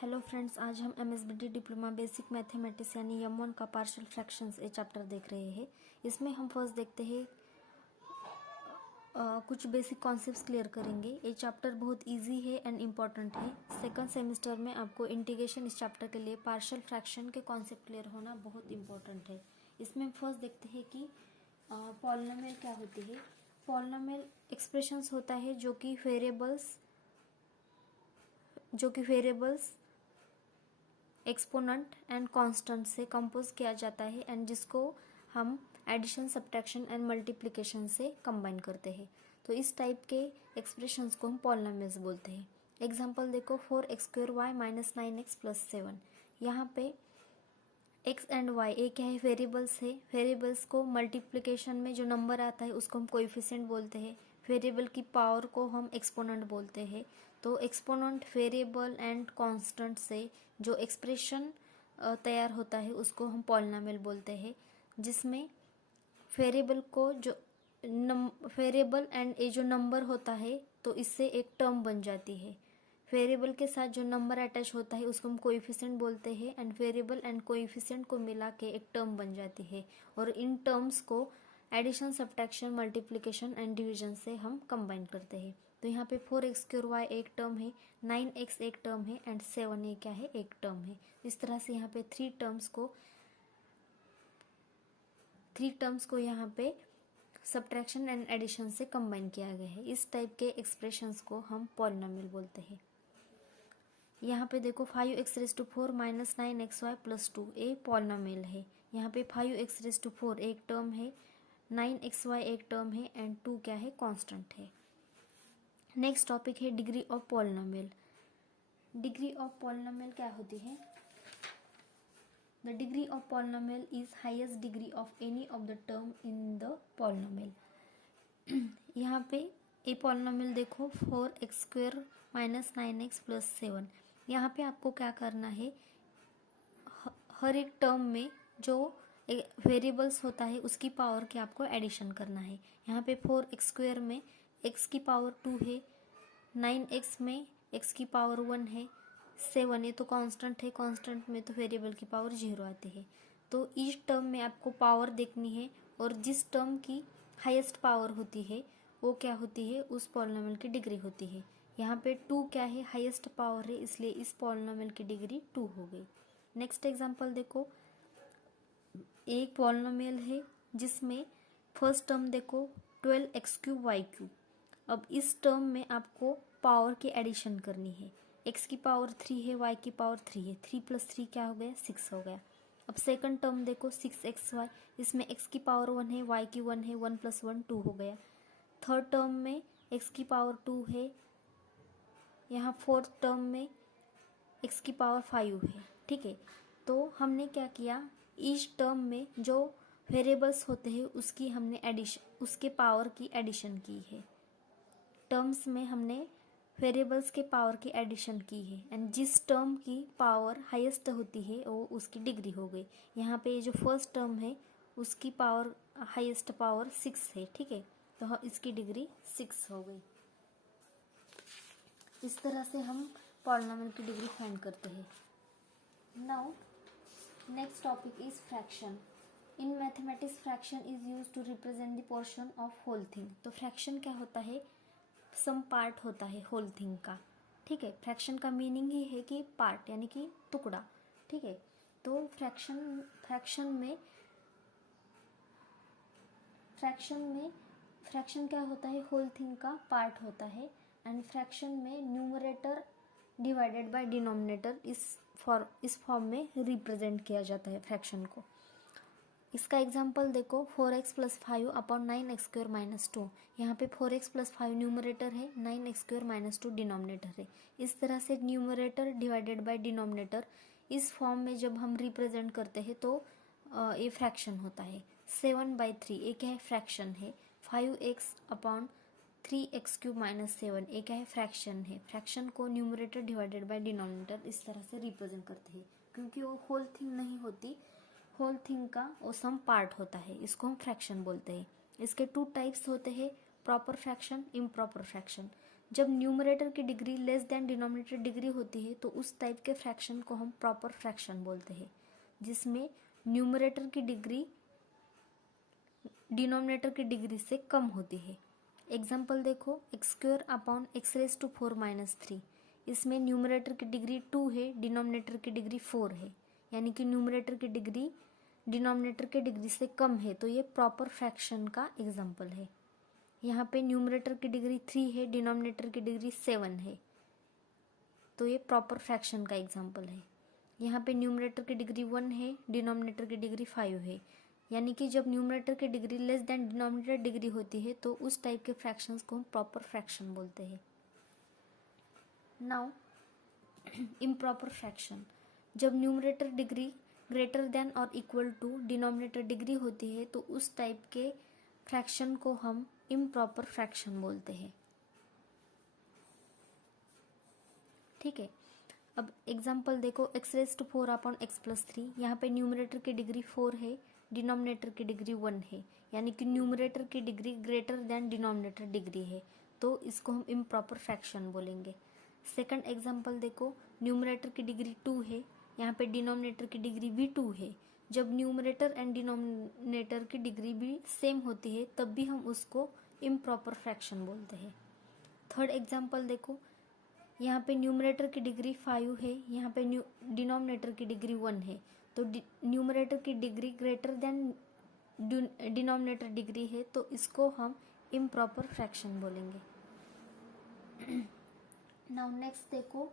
Hello friends, आज हम MSBT diploma basic mathematics यानी M1 का पार्शियल फ्रैक्शंस ए चैप्टर देख रहे हैं। इसमें हम फर्स्ट देखते हैं कुछ बेसिक कॉन्सेप्ट्स क्लियर करेंगे। ये चैप्टर बहुत इजी है एंड इम्पॉर्टेंट है। सेकंड सेमेस्टर में आपको इंटीग्रेशन इस चैप्टर के लिए पार्शियल फ्रैक्शन के कॉन्सेप्ट क्लियर होना बहुत इम्पोर्टेंट है। इसमें हम फर्स्ट देखते हैं कि पॉलिनोमियल क्या होती है। पॉलिनोमियल एक्सप्रेशंस होता है जो कि वेरिएबल्स एक्सपोनेंट एंड कांस्टेंट से कंपोज किया जाता है एंड जिसको हम एडिशन, सब्ट्रैक्शन एंड मल्टीप्लिकेशन से कंबाइन करते हैं। तो इस टाइप के एक्सप्रेशंस को हम पॉलिनोमियल्स बोलते हैं। एग्जांपल देखो, 4x² y minus 9x plus 7। यहाँ पे x एंड y ये क्या है, वेरिएबल्स है। वेरिएबल्स को मल्टीप्लिकेशन में जो नंबर आता है उसको हम कोएफिशिएंट बोलते हैं। वेरिएबल की पावर को हम एक्सपोनेंट बोलते हैं। तो एक्सपोनेंट, वेरिएबल एंड कांस्टेंट से जो एक्सप्रेशन तैयार होता है उसको हम पॉलिनोमियल बोलते हैं, जिसमें वेरिएबल को जो वेरिएबल एंड ये जो नंबर होता है तो इससे एक टर्म बन जाती है। वेरिएबल के साथ जो नंबर अटैच होता है उसको हम कोएफिशिएंट बोलते हैं एंड वेरिएबल एंड कोएफिशिएंट को मिला के एक टर्म बन जाती है और इन टर्म्स को addition, subtraction, multiplication and division से हम कंबाइन करते हैं। तो यहाँ पे 4x² y एक टर्म है, 9x एक टर्म है एंड 7 ये क्या है, एक टर्म है। इस तरह से यहाँ पे थ्री टर्म्स को यहाँ पे सब्ट्रैक्शन एंड एडिशन से कंबाइन किया गया है। इस टाइप के एक्सप्रेशंस को हम पॉलिनोमियल बोलते हैं। यहाँ पे देखो 5x⁴ माइनस 9xy प्लस 2 ये पॉलिनोमियल है। यहाँ पे 5x⁴ एक टर्म है, 9xy एक टर्म है एंड 2 क्या है, कांस्टेंट है। नेक्स्ट टॉपिक है degree of polynomial. Degree of polynomial क्या होती है? The degree of polynomial is highest degree of any of the term in the polynomial. यहाँ पे ए पॉलिनोमियल देखो 4x² माइनस 9x प्लस 7। यहाँ पे आपको क्या करना है, हर एक टर्म में जो वेरिएबल्स होता है उसकी पावर के आपको एडिशन करना है। यहाँ पे 4x² में x की पावर 2 है, 9x में x की पावर 1 है, 7 ये तो कांस्टेंट है, कांस्टेंट में तो वेरिएबल की पावर 0 आती है। तो इस टर्म में आपको पावर देखनी है और जिस टर्म की हाईएस्ट पावर होती है वो क्या होती है, उस पॉलिनोमियल की डिग्री होती है। यहाँ पे 2 क्या है, हाईएस्ट पावर है, इसलिए इस पॉलिनोमियल की डिग्री 2 हो गई। नेक्स्ट एग्जांपल देखो, एक पॉलिनोमियल है जिसमें फर्स्ट टर्म देखो 12x³ y³। अब इस टर्म में आपको पावर की एडिशन करनी है। x की पावर 3 है, y की पावर 3 है, 3 + 3 क्या हो गया, 6 हो गया। अब सेकंड टर्म देखो 6xy, इसमें x की पावर 1 है, y की 1 है, 1 + 1 2 हो गया। थर्ड टर्म में x की पावर 2 है, यहाँ फोर्थ टर्म में x की पावर 5 है। ठीक है, तो हमने क्या किया, इस टर्म में जो वेरिएबल्स होते हैं उसकी हमने उसके पावर की एडिशन की है। टर्म्स में हमने वेरिएबल्स के पावर की एडिशन की है एंड जिस टर्म की पावर हाईएस्ट होती है वो उसकी डिग्री हो गई। यहाँ पे जो फर्स्ट टर्म है उसकी पावर हाईएस्ट पावर 6 है। ठीक है, तो इसकी डिग्री 6 हो गई। इस तरह से हम पॉलिनोमियल की डिग्री फाइंड करते हैं। Now next topic is fraction. In mathematics fraction is use to represent the portion of whole thing. तो फ्रैक्शन क्या होता है, सम पार्ट होता है होल थिंग का। ठीक है, फ्रैक्शन का मीनिंग ही है कि पार्ट यानी कि टुकड़ा। ठीक है, तो फ्रैक्शन क्या होता है, होल थिंग का पार्ट होता है एंड फ्रैक्शन में न्यूमरेटर डिवाइडेड बाय डिनोमिनेटर इस फॉर्म में रिप्रेजेंट किया जाता है फ्रैक्शन को। इसका एग्जाम्पल देखो, 4x + 5 अपॉन 9x² - 2। यहाँ पे 4x + 5 न्यूमरेटर है, 9x² - 2 डिनोमिनेटर है। इस तरह से न्यूमरेटर डिवाइडेड बाय डिनोमिनेटर इस फॉर्म में जब हम रिप्रेजेंट करते हैं तो ये फ्रैक्शन होता है। 7/3 ये क्या है, फ्रैक्शन है। 5x अपॉन 3x³ - 7 ये क्या है, फ्रैक्शन है। फ्रैक्शन को न्यूमरेटर डिवाइडेड बाय डिनोमिनेटर इस तरह से रिप्रेजेंट करते हैं, क्योंकि वो होल थिंग नहीं होती, होल थिंग का वो सम पार्ट होता है, इसको हम फ्रैक्शन बोलते हैं। इसके 2 टाइप्स होते हैं, प्रॉपर फ्रैक्शन, इम्प्रॉपर फ्रैक्शन। जब न्यूमरेटर की degree less than denominator degree होती है तो उस टाइप के फ्रैक्शन को हम प्रॉपर फ्रैक्शन बोलते हैं, जिसमें न्यूमरेटर की डिग्री डिनोमिनेटर की डिग्री से कम होती है। एग्जाम्पल देखो, X square upon X raise to 4-3। इसमें न्यूमरेटर की डिग्री 2 है, डिनोमिनेटर की डिग्री 4 है, यानी कि न्यूमरेटर की डिग्री डिनोमिनेटर की डिग्री से कम है, तो ये प्रॉपर फ्रैक्शन का एग्जाम्पल है। यहाँ पे न्यूमरेटर की डिग्री 3 है, डिनोमिनेटर की डिग्री 7 है, तो ये प्रॉपर फ्रैक्शन का एग्जाम्पल है। यहाँ पे न्यूमरेटर की डिग्री 1 है, डिनोमिनेटर की डिग्री 5 है, यानी कि जब न्यूमरेटर की degree less than denominator degree होती है तो उस टाइप के फ्रैक्शंस को हम प्रॉपर फ्रैक्शन बोलते हैं। नाउ इम्प्रॉपर फ्रैक्शन, जब न्यूमरेटर डिग्री ग्रेटर देन और इक्वल टू डिनोमिनेटर डिग्री होती है तो उस टाइप के फ्रैक्शन को हम इम्प्रॉपर फ्रैक्शन बोलते हैं। ठीक है, अब एग्जाम्पल देखो, X raise to 4 upon x plus 3। यहाँ पे न्यूमरेटर की डिग्री 4 है, डिनोमिनेटर की डिग्री 1 है, यानी कि न्यूमरेटर की degree greater than denominator degree है, तो इसको हम इम्प्रॉपर फ्रैक्शन बोलेंगे। सेकंड एग्जाम्पल देखो, न्यूमरेटर की डिग्री 2 है, यहाँ पे डिनोमिनेटर की डिग्री भी 2 है। जब न्यूमरेटर एंड डिनोमिनेटर की डिग्री भी सेम होती है तब भी हम उसको इम्प्रॉपर फ्रैक्शन बोलते हैं। थर्ड एग्जाम्पल देखो, यहाँ पे न्यूमरेटर की डिग्री 5 है, यहाँ पे डिनोमिनेटर की डिग्री 1 है, तो न्यूमरेटर की degree greater than denominator degree है, तो इसको हम इम्प्रॉपर फ्रैक्शन बोलेंगे। नाउ नेक्स्ट देखो,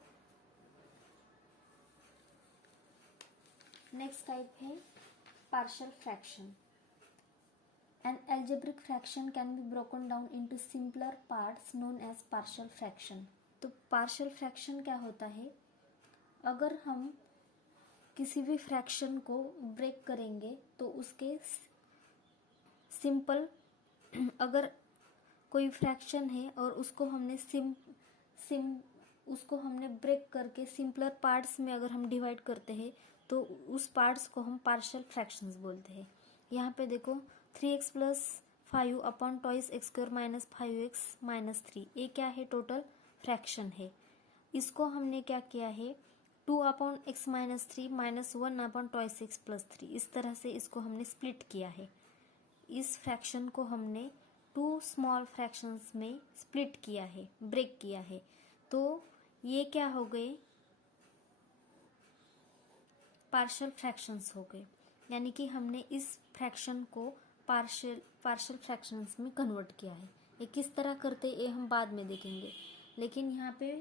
नेक्स्ट टाइप है partial fraction. An algebraic fraction can be broken down into simpler parts known as partial fraction। तो पार्शियल फ्रैक्शन क्या होता है, अगर हम किसी भी फ्रैक्शन को ब्रेक करेंगे तो उसके सिंपल अगर कोई फ्रैक्शन है और उसको हमने उसको हमने ब्रेक करके सिंपलर पार्ट्स में अगर हम डिवाइड करते हैं तो उस पार्ट्स को हम पार्शियल फ्रैक्शंस बोलते हैं। यहाँ पे देखो, 3x plus 5 upon twice X square minus 5x minus 3, ये क्या है, टोटल फ्रैक्शन है। इसको हमने क्या किया है, 2 upon x minus 3 minus 1 upon twice x plus 3, इस तरह से इसको हमने स्प्लिट किया है। इस फ्रैक्शन को हमने 2 स्मॉल फ्रैक्शंस में स्प्लिट किया है, ब्रेक किया है, तो ये क्या हो गए, पार्शियल फ्रैक्शंस हो गए, यानी कि हमने इस फ्रैक्शन को पार्शियल फ्रैक्शंस में कन्वर्ट किया है। ये किस तरह करते ये हम बाद में देखेंगे, लेकिन यहाँ पे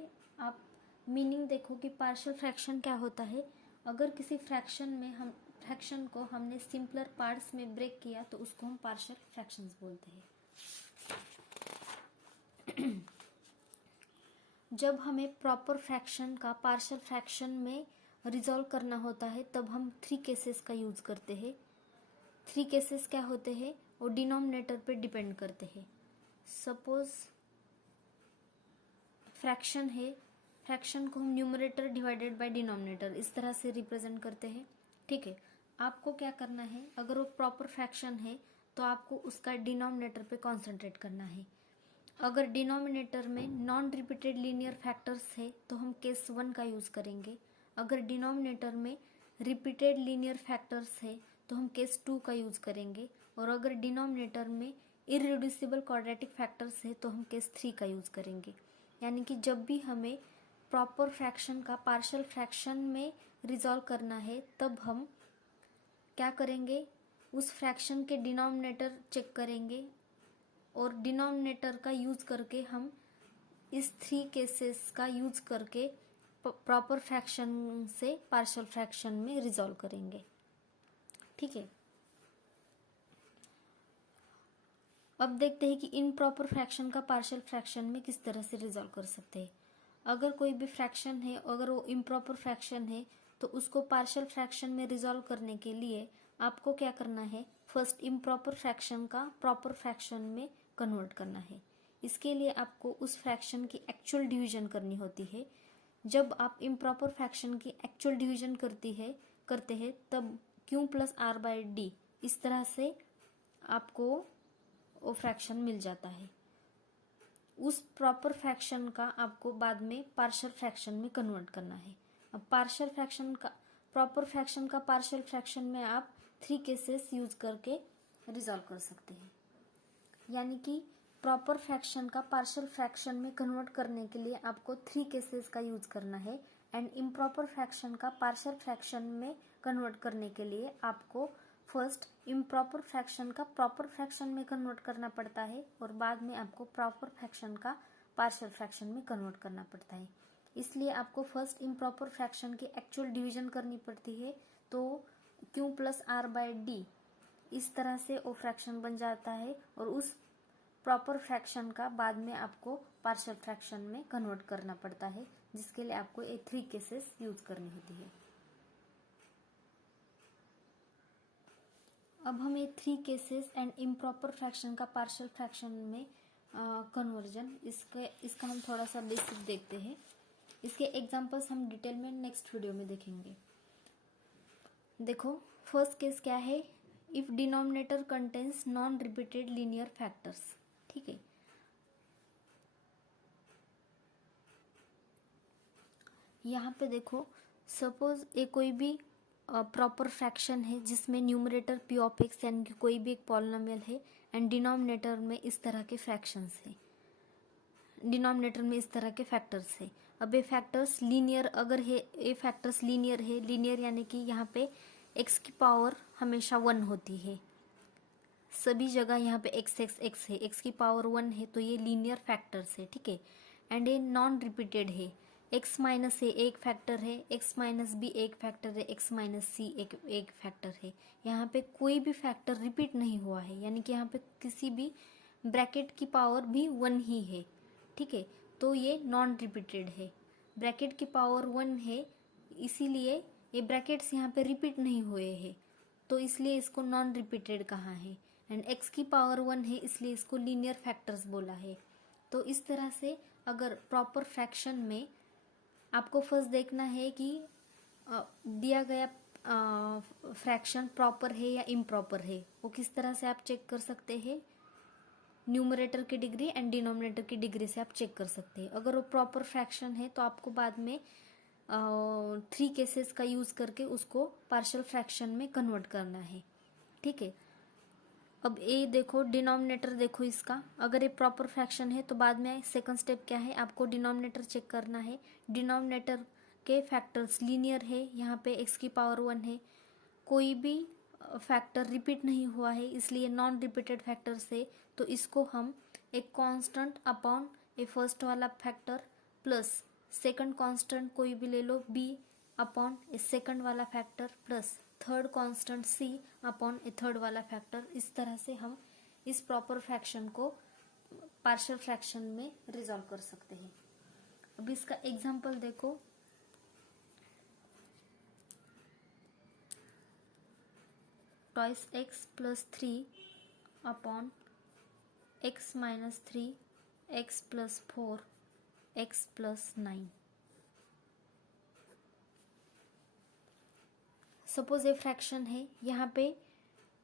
आप मीनिंग देखो कि पार्शियल फ्रैक्शन क्या होता है। अगर किसी फ्रैक्शन को हमने सिंपलर पार्ट्स में ब्रेक किया तो उसको हम पार्शियल फ्रैक्शंस बोलते हैं। जब हमें प्रॉपर फ्रैक्शन का पार्शियल फ्रैक्शन में रिजॉल्व करना होता है तब हम 3 केसेस का यूज करते हैं। 3 केसेस क्या होते हैं, वो डिनोमिनेटर पे डिपेंड करते हैं। सपोज फ्रैक्शन है, फ्रैक्शन को हम न्यूमरेटर डिवाइडेड बाय डिनोमिनेटर इस तरह से रिप्रेजेंट करते हैं। ठीक है, आपको क्या करना है, अगर वो प्रॉपर फ्रैक्शन है तो आपको उसका डिनोमिनेटर पे कॉन्सेंट्रेट करना है। अगर डिनोमिनेटर में नॉन रिपीटेड लीनियर फैक्टर्स है तो हम केस 1 का यूज करेंगे। अगर डिनोमिनेटर में रिपीटेड लीनियर फैक्टर्स है तो हम केस 2 का यूज करेंगे, और अगर डिनोमिनेटर में इररिड्यूसिबल क्वाड्रेटिक फैक्टर्स है तो हम केस 3 का यूज करेंगे। यानी कि जब भी हमें प्रॉपर फ्रैक्शन का पार्शियल फ्रैक्शन में रिजॉल्व करना है तब हम क्या करेंगे, उस फ्रैक्शन के डिनोमिनेटर चेक करेंगे और डिनोमिनेटर का यूज करके हम इस 3 केसेस का यूज करके प्रॉपर फ्रैक्शन से पार्शियल फ्रैक्शन में रिजॉल्व करेंगे। ठीक है, अब देखते हैं कि इम्प्रॉपर फ्रैक्शन का पार्शियल फ्रैक्शन में किस तरह से रिजॉल्व कर सकते हैं। अगर कोई भी फ्रैक्शन है, अगर वो इम्प्रॉपर फ्रैक्शन है तो उसको पार्शियल फ्रैक्शन में रिजॉल्व करने के लिए आपको क्या करना है, फर्स्ट इम्प्रॉपर फ्रैक्शन का प्रॉपर फ्रैक्शन में कन्वर्ट करना है। इसके लिए आपको उस फ्रैक्शन की एक्चुअल डिवीजन करनी होती है। जब आप इम्प्रॉपर फ्रैक्शन की एक्चुअल डिवीजन करते हैं तब Q plus R by D इस तरह से आपको वो फ्रैक्शन मिल जाता है। उस प्रॉपर फ्रैक्शन का आपको बाद में पार्शियल फ्रैक्शन में कन्वर्ट करना है। अब पार्शियल फ्रैक्शन का प्रॉपर फ्रैक्शन का पार्शियल फ्रैक्शन में आप 3 केसेस यूज करके रिजॉल्व कर सकते हैं। यानी कि प्रॉपर फ्रैक्शन का पार्शियल फ्रैक्शन में कन्वर्ट करने के लिए आपको 3 केसेस का यूज करना है, एंड इम्प्रॉपर फ्रैक्शन का पार्शियल फ्रैक्शन में कन्वर्ट करने के लिए आपको फर्स्ट इम्प्रॉपर फ्रैक्शन का प्रॉपर फ्रैक्शन में कन्वर्ट करना पड़ता है, और बाद में आपको प्रॉपर फ्रैक्शन का पार्शियल फ्रैक्शन में कन्वर्ट करना पड़ता है। इसलिए आपको फर्स्ट इम्प्रॉपर फ्रैक्शन की एक्चुअल डिवीजन करनी पड़ती है। तो Q plus R by D इस तरह से वो फ्रैक्शन बन जाता है, और उस प्रॉपर फ्रैक्शन का बाद में आपको पार्शियल फ्रैक्शन में कन्वर्ट करना पड़ता है, जिसके लिए आपको ये 3 केसेस यूज करनी होती है। अब हम ये 3 केसेस एंड इम्प्रॉपर फ्रैक्शन का पार्शियल फ्रैक्शन में कन्वर्जन इसका हम थोड़ा सा बेसिक देखते हैं। इसके एग्जांपल्स हम डिटेल में नेक्स्ट वीडियो में देखेंगे। देखो फर्स्ट केस क्या है, if denominator contains non repeated linear factors. ठीक है, यहाँ पे देखो सपोज ये कोई भी प्रॉपर फ्रैक्शन है जिसमें न्यूमरेटर पी ऑफ एक्स यानी कि कोई भी एक पॉलिनोमियल है, एंड डिनोमिनेटर में इस तरह के फ्रैक्शंस है, डिनोमिनेटर में इस तरह के फैक्टर्स है। अब ये फैक्टर्स लीनियर अगर है, ये फैक्टर्स लीनियर है, लीनियर यानी कि यहाँ पे एक्स की पावर हमेशा 1 होती है, सभी जगह यहाँ पे एक्स एक्स एक्स है, एक्स की पावर 1 है, तो ये लीनियर फैक्टर्स है। ठीक है, एंड ये नॉन रिपीटेड है, एक्स माइनस ए एक फैक्टर है, एक्स माइनस बी एक फैक्टर है, एक्स माइनस सी एक फैक्टर है। यहाँ पे कोई भी फैक्टर रिपीट नहीं हुआ है, यानी कि यहाँ पे किसी भी ब्रैकेट की पावर भी 1 ही है। ठीक है, तो ये नॉन रिपीटेड है, ब्रैकेट की पावर 1 है, इसीलिए ये ब्रैकेट्स यहाँ पे रिपीट नहीं हुए हैं, तो इसलिए इसको नॉन रिपीटेड कहा है। एंड एक्स की पावर 1 है, इसलिए इसको लीनियर फैक्टर्स बोला है। तो इस तरह से अगर प्रॉपर फ्रैक्शन में आपको फर्स्ट देखना है कि दिया गया फ्रैक्शन प्रॉपर है या इम्प्रॉपर है, वो किस तरह से आप चेक कर सकते हैं, न्यूमरेटर की डिग्री एंड डिनोमिनेटर की डिग्री से आप चेक कर सकते हैं। अगर वो प्रॉपर फ्रैक्शन है तो आपको बाद में 3 केसेस का यूज करके उसको पार्शियल फ्रैक्शन में कन्वर्ट करना है। ठीक है, अब ये देखो डिनोमिनेटर देखो इसका, अगर ये प्रॉपर फ्रैक्शन है तो बाद में सेकंड स्टेप क्या है, आपको डिनोमिनेटर चेक करना है। डिनोमिनेटर के फैक्टर्स लीनियर है, यहाँ पे एक्स की पावर 1 है, कोई भी फैक्टर रिपीट नहीं हुआ है, इसलिए नॉन रिपीटेड फैक्टर्स है, तो इसको हम एक कांस्टेंट अपॉन ए फर्स्ट वाला फैक्टर प्लस सेकंड कांस्टेंट कोई भी ले लो बी अपॉन ए सेकंड वाला फैक्टर प्लस थर्ड कांस्टेंट सी अपॉन ए थर्ड वाला फैक्टर, इस तरह से हम इस प्रॉपर फ्रैक्शन को पार्शियल फ्रैक्शन में रिजॉल्व कर सकते हैं। अब इसका एग्जांपल देखो, twice x plus 3 upon x minus 3 x plus 4 x plus 9। Suppose ये फ्रैक्शन है, यहाँ पे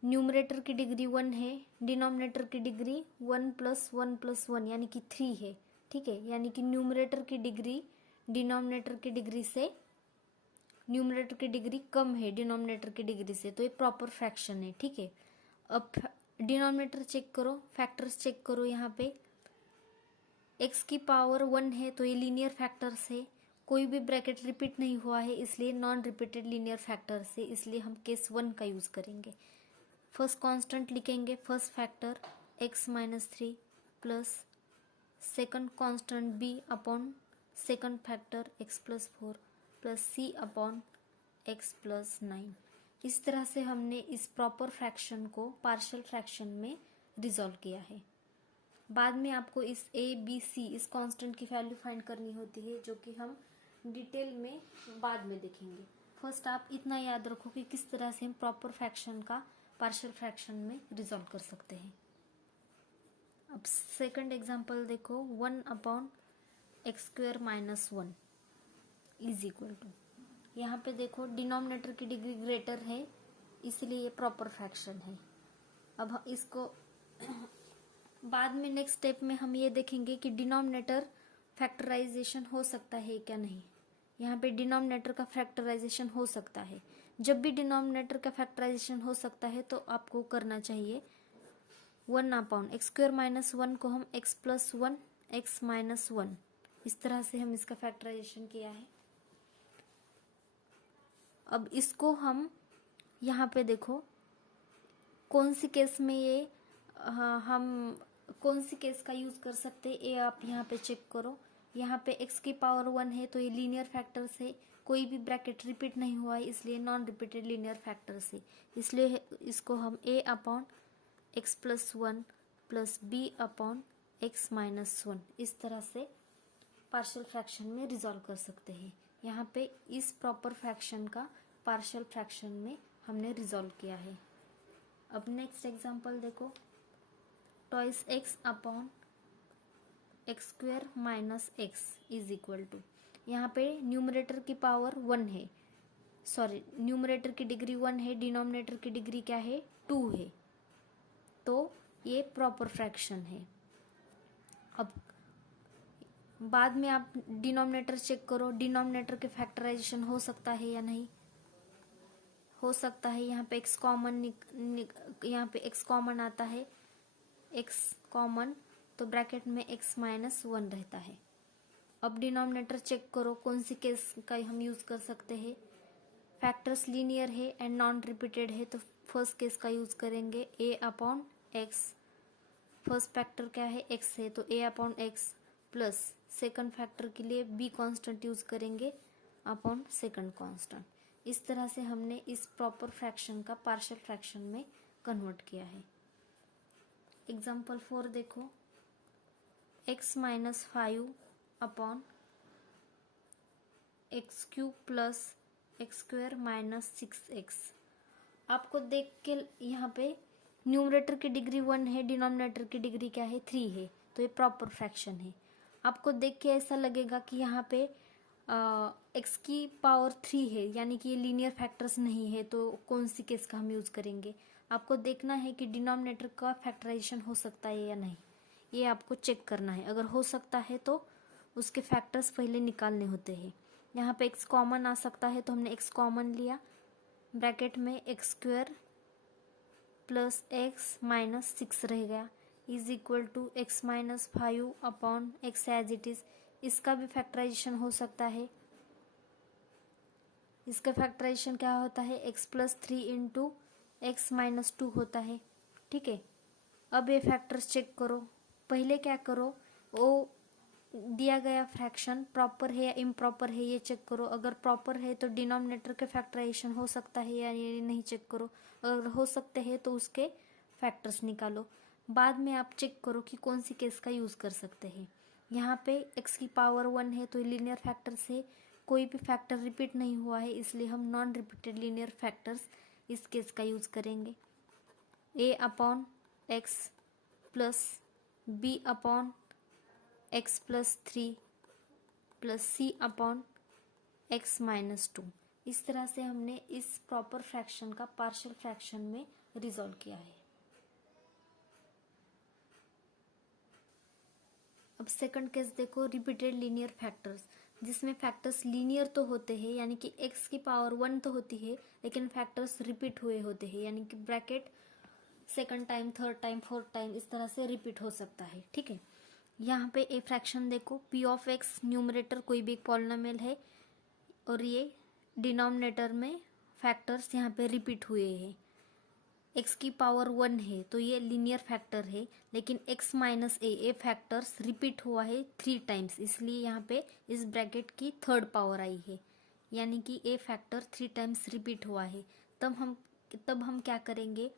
न्यूमरेटर की डिग्री 1 है, डिनोमिनेटर की डिग्री 1 प्लस 1 प्लस 1 यानी कि 3 है। ठीक है, यानी कि न्यूमरेटर की डिग्री डिनोमिनेटर की डिग्री से न्यूमरेटर की डिग्री कम है डिनोमिनेटर की डिग्री से, तो ये प्रॉपर फ्रैक्शन है। ठीक है, अब डिनोमिनेटर चेक करो, फैक्टर्स चेक करो, यहाँ पे एक्स की पावर 1 है तो ये लीनियर फैक्टर्स है, कोई भी ब्रैकेट रिपीट नहीं हुआ है, इसलिए नॉन रिपीटेड लीनियर फैक्टर्स है, इसलिए हम केस 1 का यूज करेंगे। फर्स्ट कांस्टेंट लिखेंगे, first factor X minus 3 plus second constant B upon second factor X plus 4 plus C upon x plus 9। इस तरह से हमने इस प्रॉपर फ्रैक्शन को पार्शियल फ्रैक्शन में रिजॉल्व किया है। बाद में आपको इस ए बी सी इस कांस्टेंट की वैल्यू फाइंड करनी होती है, जो कि हम डिटेल में बाद में देखेंगे। फर्स्ट आप इतना याद रखो कि किस तरह से हम प्रॉपर फ्रैक्शन का पार्शियल फ्रैक्शन में रिजॉल्व कर सकते हैं। अब सेकंड एग्जांपल देखो, 1 upon x square minus 1 is equal to, यहाँ पे देखो डिनोमिनेटर की डिग्री ग्रेटर है, इसलिए ये प्रॉपर फ्रैक्शन है। अब इसको बाद में नेक्स्ट स्टेप में हम ये देखेंगे कि डिनोमिनेटर फैक्टराइजेशन हो सकता है क्या नहीं। यहाँ पे डिनोमिनेटर का फैक्टराइजेशन हो सकता है। जब भी डिनोमिनेटर का फैक्टराइजेशन हो सकता है तो आपको करना चाहिए 1/x² - 1 को हम x+1 x-1, इस तरह से हम इसका फैक्टराइजेशन किया है। अब इसको हम यहाँ पे देखो कौन सी केस में ये हम कौन सी केस का यूज कर सकते हैं, ये आप यहाँ पे चेक करो। यहाँ पे x⁻1 है तो ये लीनियर फैक्टर से कोई भी ब्रैकेट रिपीट नहीं हुआ है, इसलिए नॉन रिपीटेड लीनियर फैक्टर से, इसलिए इसको हम a/x+1 + b/x-1 इस तरह से पार्शियल फ्रैक्शन में रिजॉल्व कर सकते हैं। यहाँ पे इस प्रॉपर फ्रैक्शन का पार्शियल फ्रैक्शन में हमने रिजॉल्व किया है। अब नेक्स्ट एग्जांपल देखो, 2x/(x² - x) = यहाँ पे न्यूमरेटर की पावर 1 है, सॉरी न्यूमरेटर की डिग्री 1 है, डिनोमिनेटर की डिग्री क्या है 2 है, तो ये प्रॉपर फ्रैक्शन है। अब बाद में आप डिनोमिनेटर चेक करो, डिनोमिनेटर के फैक्टराइजेशन हो सकता है या नहीं, हो सकता है। यहाँ पे x कॉमन यहाँ पे x कॉमन आता है, x कॉमन तो ब्रैकेट में x-1 रहता है। अब डिनोमिनेटर चेक करो कौन सी केस का हम यूज कर सकते हैं। फैक्टर्स लीनियर है एंड नॉन रिपीटेड है तो फर्स्ट केस का यूज करेंगे a/x। फर्स्ट फैक्टर क्या है x है तो a/x प्लस सेकंड फैक्टर के लिए b कांस्टेंट यूज करेंगे अपॉन सेकंड कांस्टेंट। इस तरह से हमने इस प्रॉपर फ्रैक्शन का पार्शियल फ्रैक्शन में कन्वर्ट किया है। एग्जाम्पल 4 देखो, x-5 upon x³ plus x² - 6x। आपको देख के यहाँ पे न्यूमरेटर की डिग्री 1 है, डिनोमिनेटर की डिग्री क्या है 3 है, तो ये प्रॉपर फ्रैक्शन है। आपको देख के ऐसा लगेगा कि यहाँ पे x की पावर 3 है, यानी कि ये लीनियर फैक्टर्स नहीं है, तो कौन सी केस का हम यूज करेंगे। आपको देखना है कि डिनोमिनेटर का फैक्टराइजेशन हो सकता है या नहीं, ये आपको चेक करना है। अगर हो सकता है तो उसके फैक्टर्स पहले निकालने होते हैं। यहाँ पे x कॉमन आ सकता है तो हमने x कॉमन लिया, ब्रैकेट में x² प्लस x-6 रह गया = x-5 upon x as it is. इसका भी फैक्टराइजेशन हो सकता है। इसका फैक्टराइजेशन क्या होता है, x+3 × x-2 होता है, ठीक है। अब ये फैक्टर्स चेक करो। पहले क्या करो, वो दिया गया फ्रैक्शन प्रॉपर है या इम्प्रॉपर है ये चेक करो। अगर प्रॉपर है तो डिनोमिनेटर के फैक्टराइजेशन हो सकता है या ये नहीं चेक करो। अगर हो सकते हैं तो उसके फैक्टर्स निकालो। बाद में आप चेक करो कि कौन सी केस का यूज कर सकते हैं। यहाँ पे x की पावर 1 है तो लीनियर फैक्टर से कोई भी फैक्टर रिपीट नहीं हुआ है, इसलिए हम नॉन रिपीटेड लीनियर फैक्टर्स इस केस का यूज करेंगे। a/x plus b/x+3 plus c/x-2। इस तरह से हमने इस प्रॉपर फ्रैक्शन का पार्शियल फ्रैक्शन में रिजॉल्व किया है। अब सेकंड केस देखो, रिपीटेड लीनियर फैक्टर्स, जिसमें फैक्टर्स लीनियर तो होते हैं, यानी कि x की पावर 1 तो होती है, लेकिन फैक्टर्स रिपीट हुए होते हैं, यानी कि bracket second time, third time, fourth time इस तरह से रिपीट हो सकता है, ठीक है। यहाँ पे ए फ्रैक्शन देखो, p(x) न्यूमरेटर कोई भी एक पॉलिनोमियल है और ये डिनोमिनेटर में फैक्टर्स यहाँ पे रिपीट हुए हैं। x की पावर 1 है तो ये लीनियर फैक्टर है, लेकिन x - a फैक्टर्स रिपीट हुआ है 3 टाइम्स, इसलिए यहाँ पे इस ब्रैकेट की थर्ड पावर आई है, यानी कि a फैक्टर 3 टाइम्स रिपीट हुआ है। तब हम क्या करेंगे,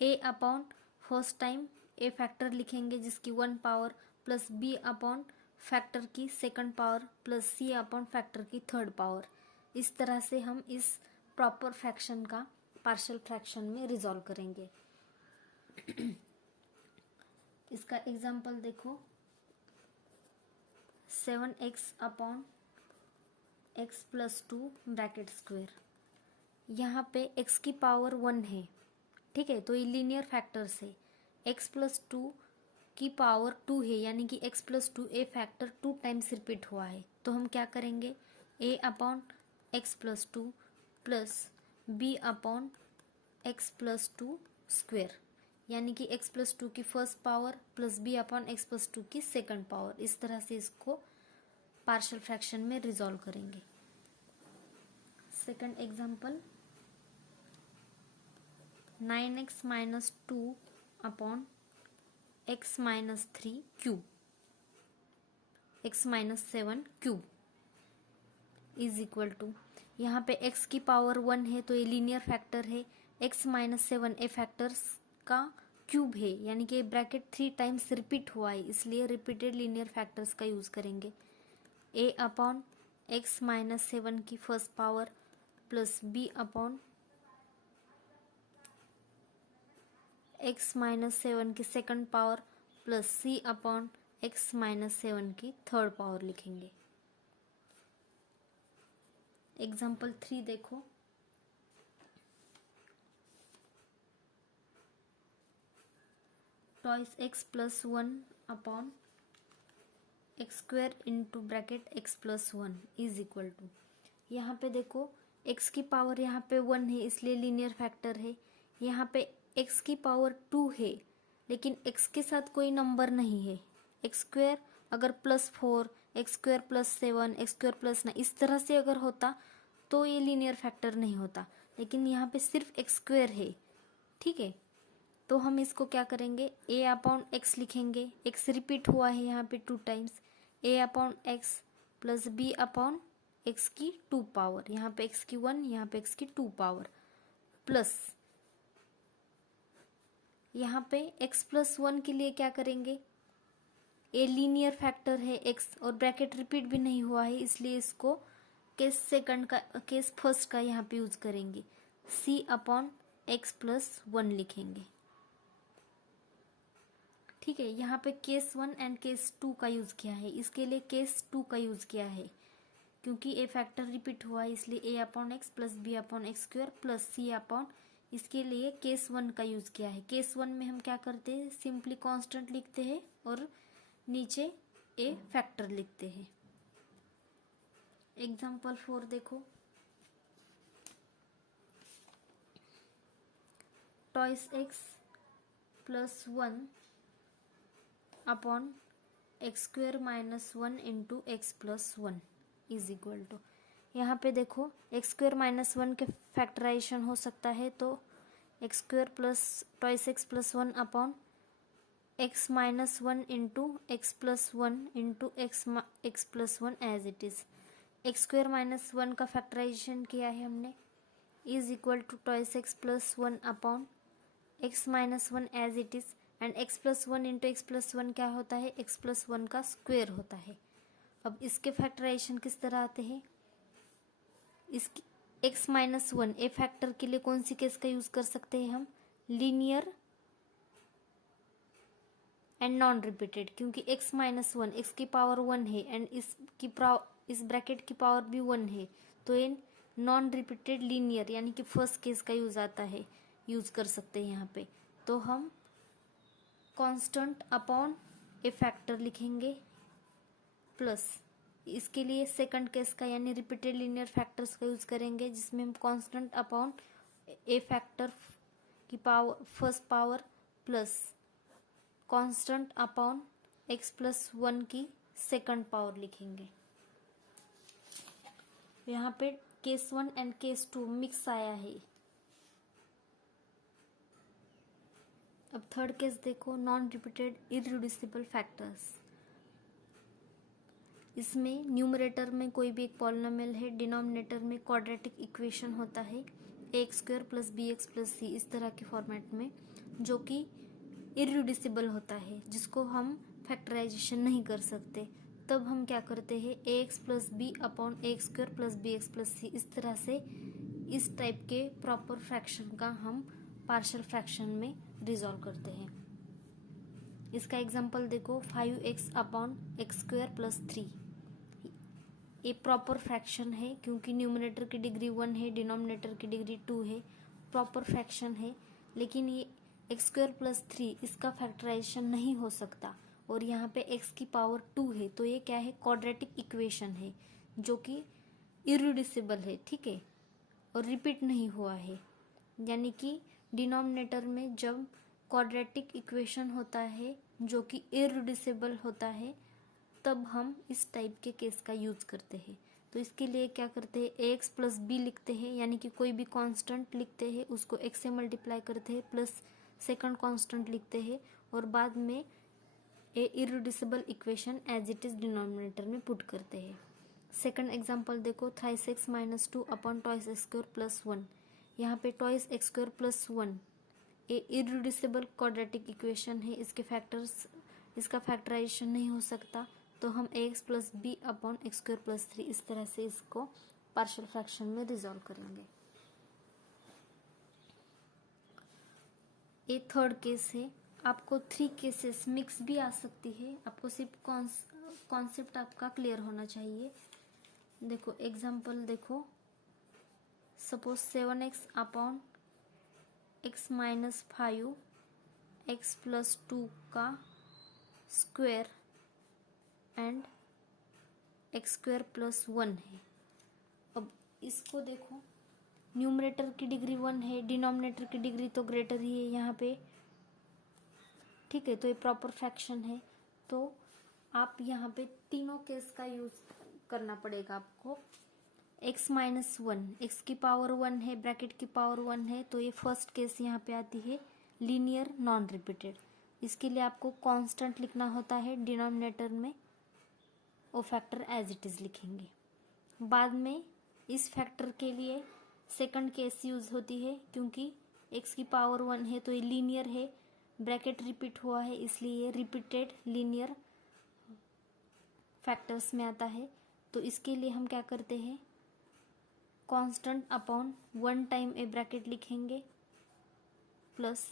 a upon first time a factor लिखेंगे जिसकी 1 power plus b upon factor की second power plus c upon factor की थर्ड पावर। इस तरह से हम इस प्रॉपर फ्रैक्शन का पार्शियल फ्रैक्शन में रिजॉल्व करेंगे। इसका एग्जाम्पल देखो, 7x upon x+2 bracket square. यहाँ पे x की पावर 1 है, ठीक है, तो ये लीनियर फैक्टर्स है। x+2 की पावर 2 है, यानी कि x प्लस 2 ए फैक्टर 2 टाइम्स रिपीट हुआ है, तो हम क्या करेंगे, a upon x plus 2 plus b upon x plus 2 square, यानी कि x प्लस 2 की first power plus b upon x plus 2 की सेकंड पावर, इस तरह से इसको पार्शियल फ्रैक्शन में रिजॉल्व करेंगे। Second example, 9x minus 2 upon x minus 3 cube, x minus 7 cube is equal to, यहाँ पे x की पावर 1 है तो ये लीनियर फैक्टर है, x माइनस 7 ए फैक्टर्स का क्यूब है, यानी कि ब्रैकेट 3 टाइम्स रिपीट हुआ है, इसलिए रिपीटेड लीनियर फैक्टर्स का यूज करेंगे। a अपॉन x माइनस 7 की first power plus b upon x minus 7 की second power plus c upon x minus 7 की थर्ड पावर लिखेंगे। एग्जाम्पल 3 देखो, twice x plus 1 upon x square into bracket x plus 1 is equal to, यहाँ पे देखो x की power यहाँ पे 1 है इसलिए लीनियर फैक्टर है, यहाँ पे x की पावर 2 है लेकिन x के साथ कोई नंबर नहीं है, एक्स स्क्वेयर अगर plus 4, x square plus 7, x square plus 9 इस तरह से अगर होता तो ये लीनियर फैक्टर नहीं होता, लेकिन यहाँ पे सिर्फ एक्स स्क्वेयर है, ठीक है। तो हम इसको क्या करेंगे, a अपॉन एक्स लिखेंगे, x रिपीट हुआ है यहाँ पे 2 times, a upon x plus b upon x की 2 पावर, यहाँ पे x की 1, यहाँ पे x की 2 पावर, प्लस यहाँ पे x प्लस 1 के लिए क्या करेंगे, a लीनियर फैक्टर है x और ब्रैकेट रिपीट भी नहीं हुआ है, इसलिए इसको केस फर्स्ट का यहाँ पे यूज करेंगे, c अपॉन एक्स प्लस 1 लिखेंगे, ठीक है। यहाँ पे केस 1 एंड केस 2 का यूज किया है, इसके लिए केस 2 का यूज किया है क्योंकि ए फैक्टर रिपीट हुआ है, इसलिए a upon x plus B upon x square plus c upon, इसके लिए केस 1 का यूज किया है। केस 1 में हम क्या करते हैं, सिंपली कांस्टेंट लिखते हैं और नीचे ए फैक्टर लिखते हैं। एग्जाम्पल 4 देखो, twice x plus 1 upon x square minus 1 into x plus 1 is equal to, यहाँ पे देखो एक्स स्क्वेयर माइनस 1 के फैक्टराइजेशन हो सकता है, तो x square plus twice x plus 1 upon x minus 1 into x plus 1 into x plus 1 as it is, x square minus 1 का factorization किया है हमने, is equal to twice x plus 1 upon x minus 1 as it is, and x plus 1 into x plus 1 क्या होता है, x plus 1 का square होता है। अब इसके फैक्टराइजेशन किस तरह आते हैं, इसकी एक्स माइनस 1 ए फैक्टर के लिए कौन सी केस का यूज कर सकते हैं हम, लीनियर एंड नॉन रिपीटेड, क्योंकि x माइनस 1 एक्स की पावर 1 है एंड इस ब्रैकेट की पावर भी 1 है, तो ये नॉन रिपीटेड लीनियर यानी कि फर्स्ट केस का यूज आता है, यूज कर सकते हैं यहाँ पे। तो हम कांस्टेंट अपॉन ए फैक्टर लिखेंगे प्लस इसके लिए सेकंड केस का यानी रिपीटेड लीनियर फैक्टर्स का यूज करेंगे, जिसमें हम कांस्टेंट अपॉन ए फैक्टर की power first power plus constant upon x plus 1 की सेकंड पावर लिखेंगे। यहाँ पे केस 1 एंड केस 2 मिक्स आया है। अब थर्ड केस देखो, नॉन रिपीटेड इररिड्यूसिबल फैक्टर्स, इसमें न्यूमरेटर में कोई भी एक पॉलिनोमियल है, डिनोमिनेटर में क्वाड्रेटिक इक्वेशन होता है X square plus B X plus C, इस तरह के फॉर्मेट में, जो कि इररिड्यूसिबल होता है, जिसको हम फैक्टराइजेशन नहीं कर सकते। तब हम क्या करते हैं, A X plus B upon A X square plus B X plus C, इस तरह से इस टाइप के प्रॉपर फ्रैक्शन का हम पार्शियल फ्रैक्शन में रिजॉल्व करते हैं। इसका एग्जांपल देखो, 5x upon x square plus 3, ये प्रॉपर फ्रैक्शन है क्योंकि न्यूमरेटर की डिग्री 1 है, डिनोमिनेटर की डिग्री 2 है, प्रॉपर फ्रैक्शन है, लेकिन ये एक्स स्क्वायर प्लस 3 इसका फैक्टराइजेशन नहीं हो सकता, और यहाँ पे x की पावर 2 है, तो ये क्या है, क्वाड्रेटिक इक्वेशन है जो कि इरिड्यूसिबल है, ठीक है, और रिपीट नहीं हुआ है। यानी कि डिनोमिनेटर में जब क्वाड्रेटिक इक्वेशन होता है जो कि इरिड्यूसिबल होता है, तब हम इस टाइप के केस का यूज करते हैं। तो इसके लिए क्या करते हैं, ax प्लस बी लिखते हैं, यानी कि कोई भी कांस्टेंट लिखते हैं उसको x से मल्टीप्लाई करते हैं, प्लस सेकंड कांस्टेंट लिखते हैं, और बाद में a irreducible equation as it is denominator में पुट करते हैं। सेकंड एग्जांपल देखो, thrice X minus 2 upon twice X square plus 1। यहाँ पे twice X square plus 1 a irreducible quadratic equation है, इसका फैक्टराइजेशन नहीं हो सकता, तो हम ax plus B upon x square plus 3 इस तरह से इसको पार्शियल फ्रैक्शन में रिजॉल्व करेंगे। ये थर्ड केस है। आपको 3 केसेस मिक्स भी आ सकती है, आपको सिर्फ कॉन्सेप्ट आपका क्लियर होना चाहिए। देखो एग्जांपल देखो, suppose 7x upon x minus 5 x plus 2 का square and x square plus 1 है। अब इसको देखो, न्यूमरेटर की डिग्री 1 है, डिनोमिनेटर की डिग्री तो ग्रेटर ही है यहाँ पे, ठीक है, तो ये प्रॉपर फ्रैक्शन है। तो आप यहाँ पे तीनों केस का यूज करना पड़ेगा आपको। x माइनस 1, एक्स की पावर 1 है, ब्रैकेट की पावर 1 है, तो ये फर्स्ट केस यहाँ पे आती है, लीनियर नॉन रिपीटेड। इसके लिए आपको कांस्टेंट लिखना होता है डिनोमिनेटर में, और फैक्टर एज इट इज लिखेंगे। बाद में इस फैक्टर के लिए सेकंड केस यूज होती है, क्योंकि x की पावर 1 है तो ये लीनियर है, ब्रैकेट रिपीट हुआ है, इसलिए ये रिपीटेड लीनियर फैक्टर्स में आता है। तो इसके लिए हम क्या करते हैं, constant upon 1 time a bracket लिखेंगे, प्लस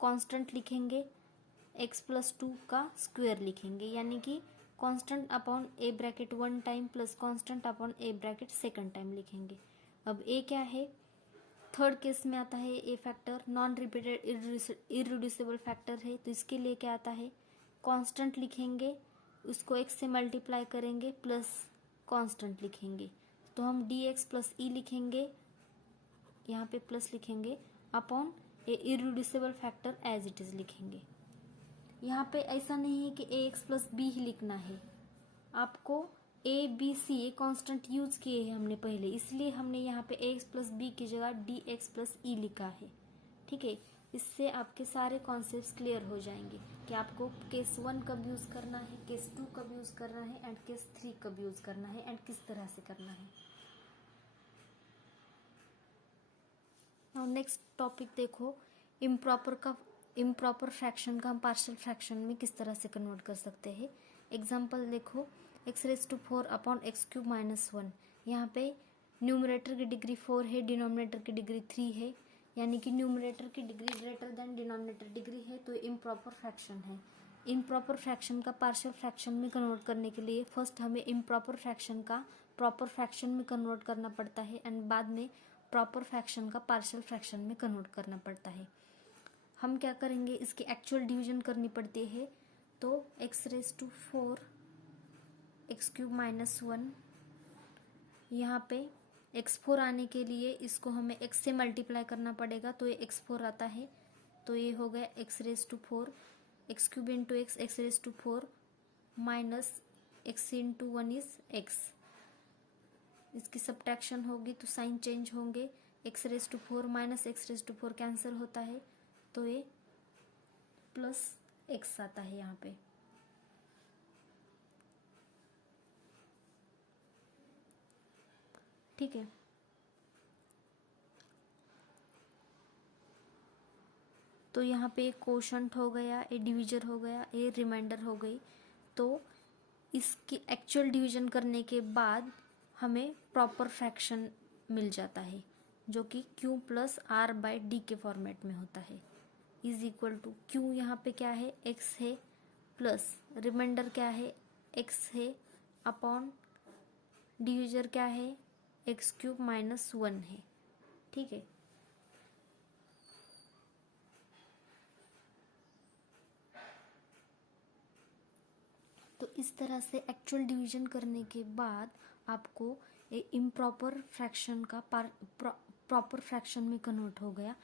कांस्टेंट लिखेंगे, x प्लस 2 का स्क्वायर लिखेंगे, यानी कि constant upon a bracket 1 time plus constant upon a bracket second time लिखेंगे। अब ए क्या है, थर्ड केस में आता है a factor, non repeated irreducible factor है, तो इसके लिए क्या आता है, कांस्टेंट लिखेंगे, उसको x से मल्टीप्लाई करेंगे, प्लस कांस्टेंट लिखेंगे, तो हम dx प्लस ई लिखेंगे, यहाँ पे प्लस लिखेंगे, upon a irreducible factor as it is लिखेंगे। यहाँ पे ऐसा नहीं है कि ax प्लस बी ही लिखना है, आपको ए बी सी ये कॉन्स्टेंट यूज किए हैं हमने पहले, इसलिए हमने यहाँ पे ax प्लस बी की जगह dx प्लस ई लिखा है, ठीक है। इससे आपके सारे कॉन्सेप्ट्स क्लियर हो जाएंगे कि आपको केस 1 कब यूज करना है, केस 2 कब यूज करना है, एंड केस 3 कब यूज करना है, एंड किस तरह से करना है। और नेक्स्ट टॉपिक देखो, इम्प्रॉपर फ्रैक्शन का हम पार्शियल फ्रैक्शन में किस तरह से कन्वर्ट कर सकते हैं। एग्जांपल देखो, x⁴ अपॉन x³ माइनस 1। यहाँ पे न्यूमरेटर की डिग्री 4 है, डिनोमिनेटर की डिग्री 3 है, यानी कि न्यूमरेटर की degree greater than denominator degree है, तो इम्प्रॉपर फ्रैक्शन है। इम्प्रॉपर फ्रैक्शन का पार्शियल फ्रैक्शन में कन्वर्ट करने के लिए फर्स्ट हमें इम्प्रॉपर फ्रैक्शन का प्रॉपर फ्रैक्शन में कन्वर्ट करना पड़ता है, एंड बाद में प्रॉपर फ्रैक्शन का पार्शियल फ्रैक्शन में कन्वर्ट करना पड़ता है। हम क्या करेंगे, इसकी एक्चुअल डिवीजन करनी पड़ती है, तो x⁴ x³ माइनस 1, यहाँ पे x4 आने के लिए इसको हमें x से मल्टीप्लाई करना पड़ेगा, तो ये x4 आता है, तो ये हो गया x⁴, x³ into x, x⁴ minus x into 1 is x। इसकी सब्ट्रैक्शन होगी तो साइन चेंज होंगे, x⁴ माइनस x⁴ कैंसिल होता है, तो ये प्लस x आता है यहाँ पे। ठीक है, तो यहाँ पे एक कोशंट हो गया, एक डिविजर हो गया, एक रिमाइंडर हो गई। तो इसकी एक्चुअल डिवीजन करने के बाद हमें प्रॉपर फ्रैक्शन मिल जाता है, जो कि q plus r by d के फॉर्मेट में होता है, इज इक्वल टू q यहाँ पे क्या है, x है, प्लस रिमाइंडर क्या है, x है, अपॉन डिविजर क्या है, x³ माइनस 1 है। ठीक है, तो इस तरह से एक्चुअल डिवीजन करने के बाद आपको इम्प्रॉपर फ्रैक्शन का प्रॉपर फ्रैक्शन में कन्वर्ट हो गया।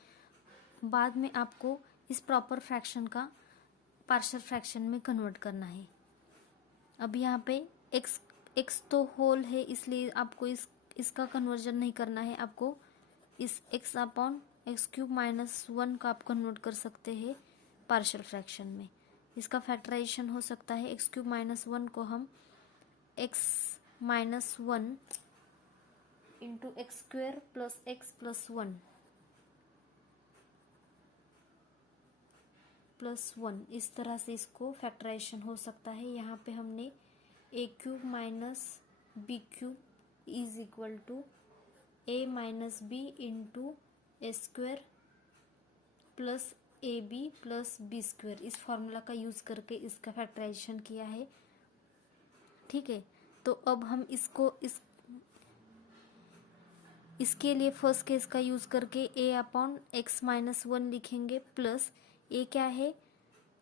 बाद में आपको इस प्रॉपर फ्रैक्शन का पार्शियल फ्रैक्शन में कन्वर्ट करना है। अब यहाँ पे x तो होल है, इसलिए आपको इसका कन्वर्जन नहीं करना है। आपको इस x upon X cube minus 1 का आप कन्वर्ट कर सकते हैं पार्शियल फ्रैक्शन में। इसका फैक्टराइजेशन हो सकता है एक्स क्यूब माइनस 1 को हम x minus 1 into x square plus X plus 1 इस तरह से इसको फैक्टराइजेशन हो सकता है। यहाँ पे हमने A cube minus B cube is equal to A minus B into A square plus A B plus B square, इस फॉर्मूला का यूज करके इसका फैक्टराइजेशन किया है। ठीक है, तो अब हम इसके लिए फर्स्ट केस का यूज करके ए अपॉन एक्स माइनस 1 लिखेंगे, प्लस ए क्या है,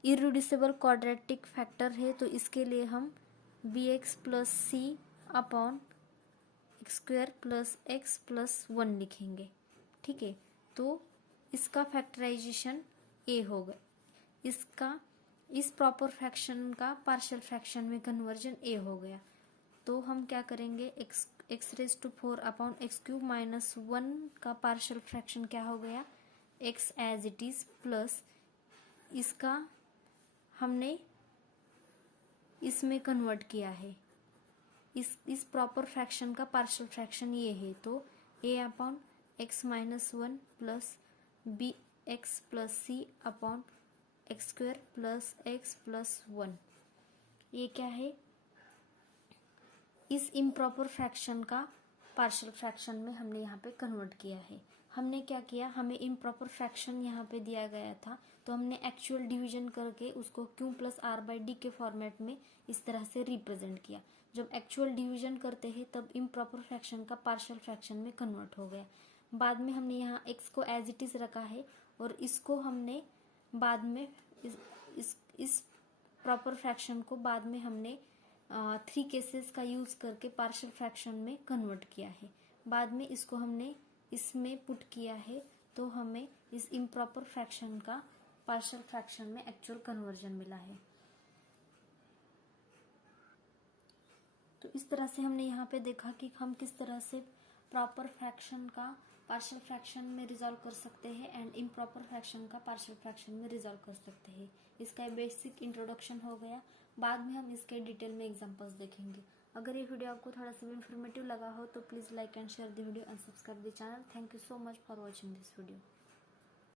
इररिड्यूसिबल क्वाड्रेटिक फैक्टर है, तो इसके लिए हम B X plus C upon x square plus X plus 1 लिखेंगे। ठीक है, तो इसका फैक्टराइजेशन ए होगा, इस प्रॉपर फ्रैक्शन का पार्शियल फ्रैक्शन में कन्वर्जन ए हो गया। तो हम क्या करेंगे, X raise to 4 upon X cube minus 1 का पार्शियल फ्रैक्शन क्या हो गया, X as it is, plus इसका हमने इसमें कन्वर्ट किया है, इस प्रॉपर फ्रैक्शन का पार्शियल फ्रैक्शन ये है, तो A upon x minus 1 plus B X plus C upon x square plus X plus 1, ये क्या है, इस इम्प्रॉपर फ्रैक्शन का पार्शियल फ्रैक्शन में हमने यहाँ पे कन्वर्ट किया है। हमने क्या किया, हमें इम्प्रॉपर फ्रैक्शन यहाँ पे दिया गया था, तो हमने एक्चुअल डिवीजन करके उसको q plus r by d के फॉर्मेट में इस तरह से रिप्रेजेंट किया। जब एक्चुअल डिवीजन करते हैं तब इम्प्रॉपर फ्रैक्शन का पार्शियल फ्रैक्शन में कन्वर्ट हो गया। बाद में हमने यहाँ एक्स को एज इट इज रखा है और इसको हमने बाद में इस प्रॉपर फ्रैक्शन को बाद में हमने 3 केसेस का यूज करके पार्शियल फ्रैक्शन में कन्वर्ट किया है। बाद में इसको हमने इसमें पुट किया है, तो हमें इस इम्प्रॉपर फ्रैक्शन का पार्शियल फ्रैक्शन में एक्चुअल कन्वर्जन मिला है। तो इस तरह से हमने यहाँ पे देखा कि हम किस तरह से प्रॉपर फ्रैक्शन का पार्शियल फ्रैक्शन में रिजॉल्व कर सकते हैं एंड इम्प्रॉपर फ्रैक्शन का पार्शियल फ्रैक्शन में रिजॉल्व कर सकते हैं। इसका बेसिक इंट्रोडक्शन हो गया, बाद में हम इसके डिटेल में एग्जांपल्स देखेंगे। अगर ये वीडियो आपको थोड़ा सा भी इन्फॉर्मेटिव लगा हो तो please like and share the video and subscribe the channel. Thank you so much for watching this video.